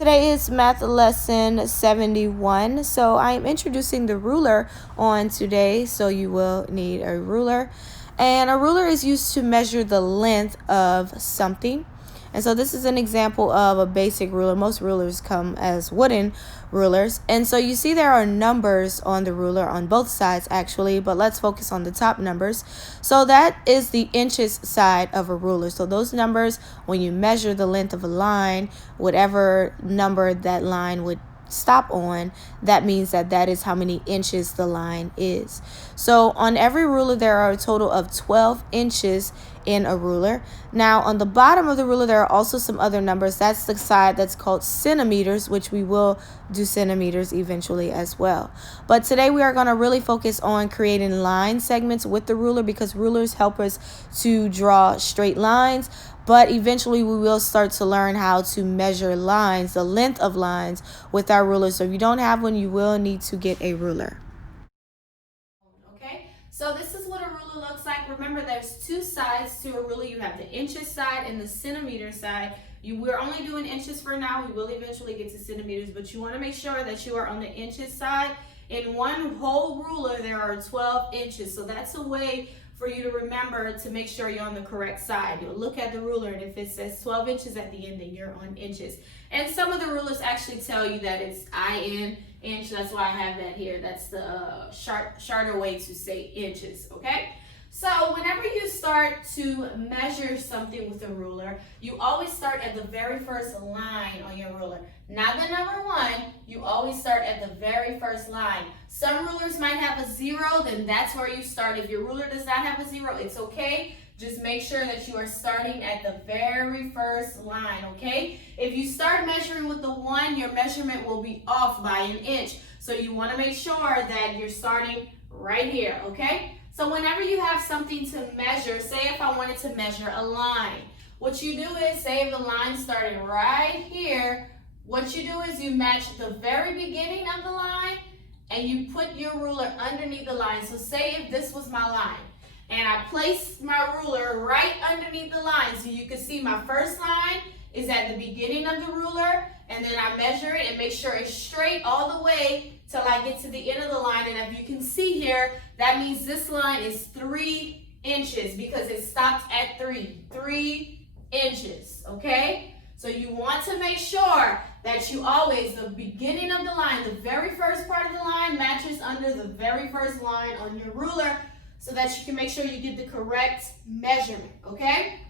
Today is math lesson 71. So I am introducing the ruler on today. So you will need a ruler. And a ruler is used to measure the length of something. And so this is an example of a basic ruler. Most rulers come as wooden rulers. And so you see there are numbers on the ruler on both sides actually, but let's focus on the top numbers. So that is the inches side of a ruler. So those numbers, when you measure the length of a line, whatever number that line would stop on, that means that is how many inches the line is. So on every ruler there are a total of 12 inches in a ruler. Now on the bottom of the ruler there are also some other numbers. That's the side that's called centimeters, which we will do centimeters eventually as well. But today we are going to really focus on creating line segments with the ruler, because rulers help us to draw straight lines. But eventually we will start to learn how to measure lines, the length of lines, with our ruler. So if you don't have one, you will need to get a ruler. Okay, so this is what a ruler looks like. Remember, there's two sides to a ruler. You have the inches side and the centimeter side. We're only doing inches for now. We will eventually get to centimeters, but you want to make sure that you are on the inches side. In one whole ruler, there are 12 inches. So that's a way for you to remember to make sure you're on the correct side. You'll look at the ruler, and if it says 12 inches at the end, then you're on inches. And some of the rulers actually tell you that it's IN, inch. That's why I have that here. That's the shorter way to say inches, okay? So whenever you start to measure something with a ruler, you always start at the very first line on your ruler. Not the number one, you always start at the very first line. Some rulers might have a 0, then that's where you start. If your ruler does not have a 0, it's okay. Just make sure that you are starting at the very first line, okay? If you start measuring with the 1, your measurement will be off by an inch. So you want to make sure that you're starting right here, okay? So whenever you have something to measure, say if I wanted to measure a line, what you do is, say if the line started right here, what you do is you match the very beginning of the line and you put your ruler underneath the line. So say if this was my line and I placed my ruler right underneath the line, so you can see my first line is at the beginning of the ruler, and then I measure it and make sure it's straight all the way till I get to the end of the line. And if you can see here, that means this line is 3 inches because it stops at 3 inches, okay? So you want to make sure that you always, the beginning of the line, the very first part of the line matches under the very first line on your ruler, so that you can make sure you get the correct measurement, okay?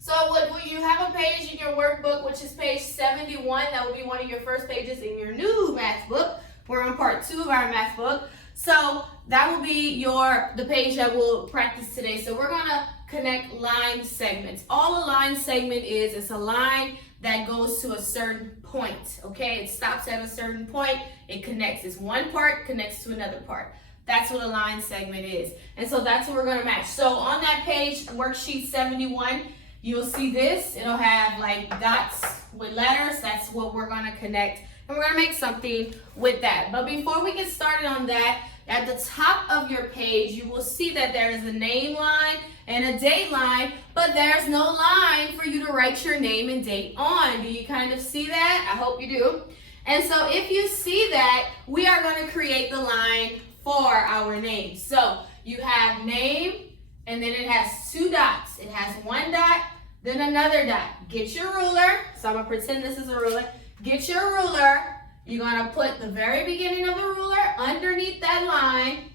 So when you have a page in your workbook, which is page 71, that will be one of your first pages in your new math book. We're on part 2 of our math book. So that will be the page that we'll practice today. So we're gonna connect line segments. All a line segment is, it's a line that goes to a certain point, okay? It stops at a certain point, it connects. It's one part connects to another part. That's what a line segment is. And so that's what we're gonna match. So on that page, worksheet 71, you'll see this. It'll have like dots with letters. That's what we're gonna connect. And we're gonna make something with that. But before we get started on that, at the top of your page, you will see that there is a name line and a date line, but there's no line for you to write your name and date on. Do you kind of see that? I hope you do. And so if you see that, we are gonna create the line for our name. So you have name, and then it has 2 dots. It has 1 dot, then another dot. Get your ruler. So I'm gonna pretend this is a ruler. Get your ruler. You're gonna put the very beginning of the ruler underneath that line,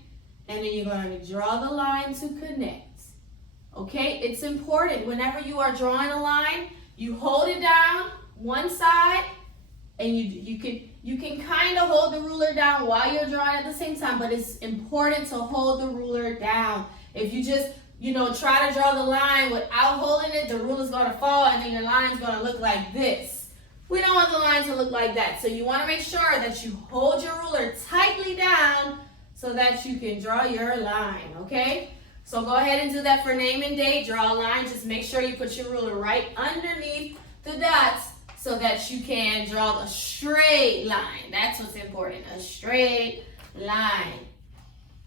and then you're gonna draw the line to connect. Okay, it's important whenever you are drawing a line, you hold it down one side, and you can kind of hold the ruler down while you're drawing at the same time, but it's important to hold the ruler down. If you just try to draw the line without holding it, the ruler's gonna fall and then your line's gonna look like this. We don't want the line to look like that. So you wanna make sure that you hold your ruler tightly down so that you can draw your line, okay? So go ahead and do that for name and date. Draw a line. Just make sure you put your ruler right underneath the dots so that you can draw a straight line. That's what's important, a straight line.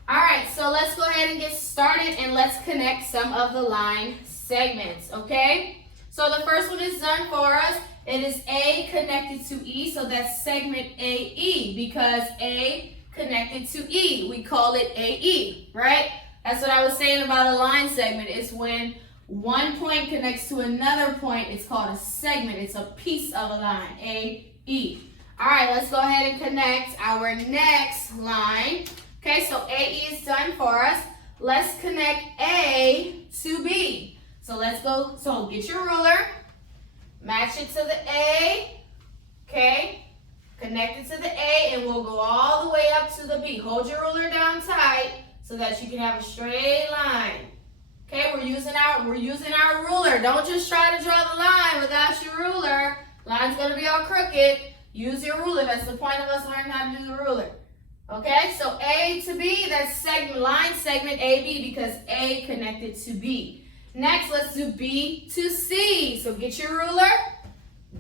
All right, so let's go ahead and get started, and let's connect some of the line segments, okay? So the first one is done for us. It is A connected to E, so that's segment AE, because A connected to E. We call it AE, right? That's what I was saying about a line segment. It's when one point connects to another point. It's called a segment. It's a piece of a line, AE. All right, let's go ahead and connect our next line. Okay, so AE is done for us. Let's connect A to B. So let's go, so get your ruler, match it to the A, okay? Connect it to the A, and we'll go all the way up to the B. Hold your ruler down tight so that you can have a straight line. Okay, we're using our ruler. Don't just try to draw the line without your ruler. Line's gonna be all crooked. Use your ruler. That's the point of us learning how to do the ruler. Okay, so A to B, that's line segment AB, because A connected to B. Next, let's do B to C. So get your ruler,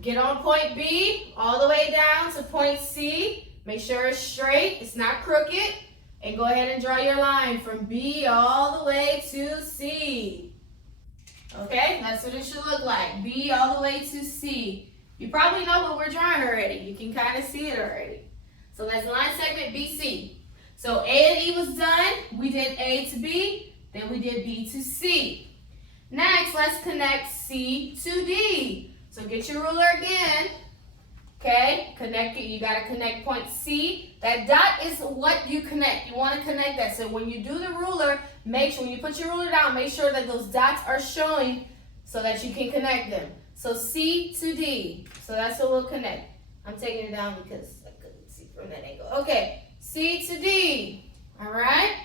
get on point B, all the way down to point C. Make sure it's straight, it's not crooked. And go ahead and draw your line from B all the way to C. Okay, that's what it should look like. B all the way to C. You probably know what we're drawing already. You can kind of see it already. So that's line segment BC. So A and E was done. We did A to B, then we did B to C. Next, let's connect C to D. So get your ruler again. Okay, connect it. You got to connect point C. That dot is what you connect. You want to connect that. So when you do the ruler, make sure when you put your ruler down, make sure that those dots are showing so that you can connect them. So C to D. So that's what we'll connect. I'm taking it down because I couldn't see from that angle. Okay, C to D. All right.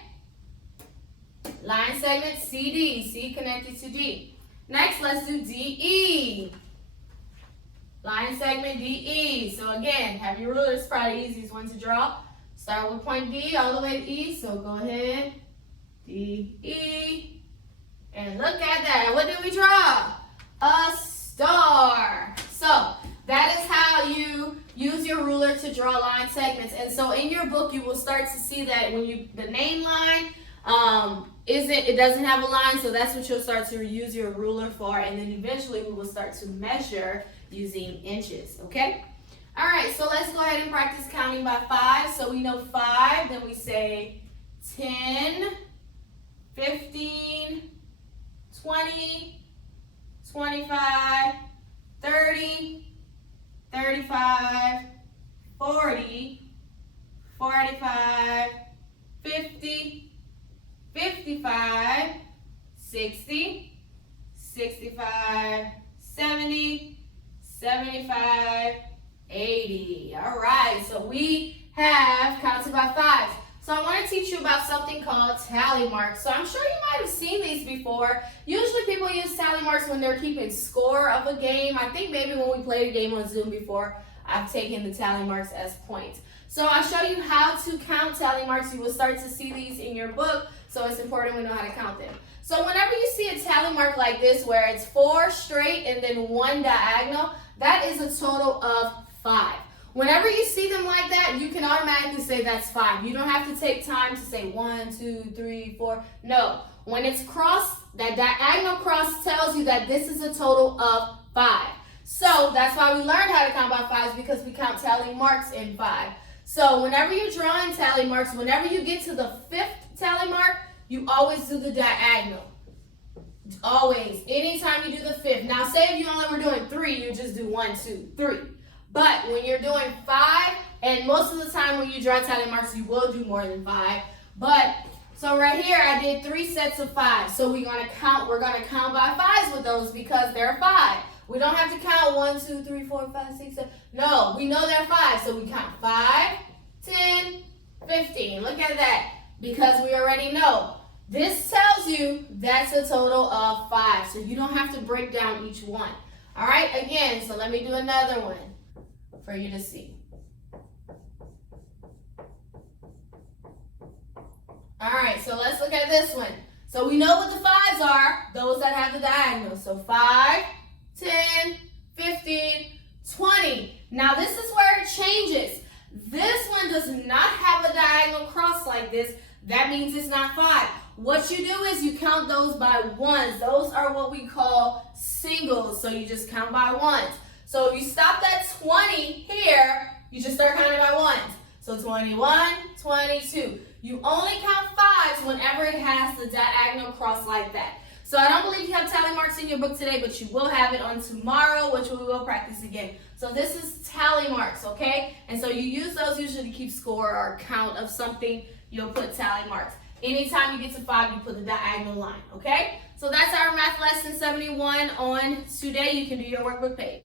Line segment CD. C connected to D. Next, let's do DE. Line segment DE. So again, have your ruler. It's probably the easiest one to draw. Start with point D all the way to E. So go ahead. DE. And look at that. What did we draw? A star. So that is how you use your ruler to draw line segments. And so in your book, you will start to see that when the name line it doesn't have a line, so that's what you'll start to use your ruler for. And then eventually we will start to measure using inches, okay? All right, so let's go ahead and practice counting by 5. So we know 5, then we say 10, 15, 20, 25, 30, 35, 40, 45, 50, 55, 60, 65, 70, 75, 80. All right, so we have counted by 5. So I want to teach you about something called tally marks. So I'm sure you might have seen these before. Usually people use tally marks when they're keeping score of a game. I think maybe when we played a game on Zoom before, I've taken the tally marks as points. So I'll show you how to count tally marks. You will start to see these in your book, so it's important we know how to count them. So whenever you see a tally mark like this, where it's 4 straight and then 1 diagonal, that is a total of 5. Whenever you see them like that, you can automatically say that's 5. You don't have to take time to say 1, 2, 3, 4. No. When it's crossed, that diagonal cross tells you that this is a total of 5. So that's why we learned how to count by 5s, because we count tally marks in 5. So whenever you're drawing tally marks, whenever you get to the 5th tally mark, you always do the diagonal. Always. Anytime you do the 5th. Now say if you only were doing 3, you just do 1, 2, 3. But when you're doing 5, and most of the time when you draw tally marks, you will do more than 5. But so right here, I did 3 sets of 5. So we're gonna count by 5s with those because they're 5. We don't have to count 1, 2, 3, 4, 5, 6, 7. No, we know they're 5. So we count 5, 10, 15. Look at that. Because we already know. This tells you that's a total of 5. So you don't have to break down each one. All right, again, so let me do another one for you to see. All right, so let's look at this one. So we know what the 5s are, those that have the diagonal. So 5, 10, 15, 20. Now this is where it changes. This one does not have a diagonal cross like this. That means it's not 5. What you do is you count those by 1s. Those are what we call singles. So you just count by 1s. So if you stopped at 20 here, you just start counting by ones. So 21, 22. You only count fives whenever it has the diagonal cross like that. So I don't believe you have tally marks in your book today, but you will have it on tomorrow, which we will practice again. So this is tally marks, okay? And so you use those usually to keep score or count of something. You'll put tally marks. Anytime you get to 5, you put the diagonal line, okay? So that's our math lesson 71 on today. You can do your workbook page.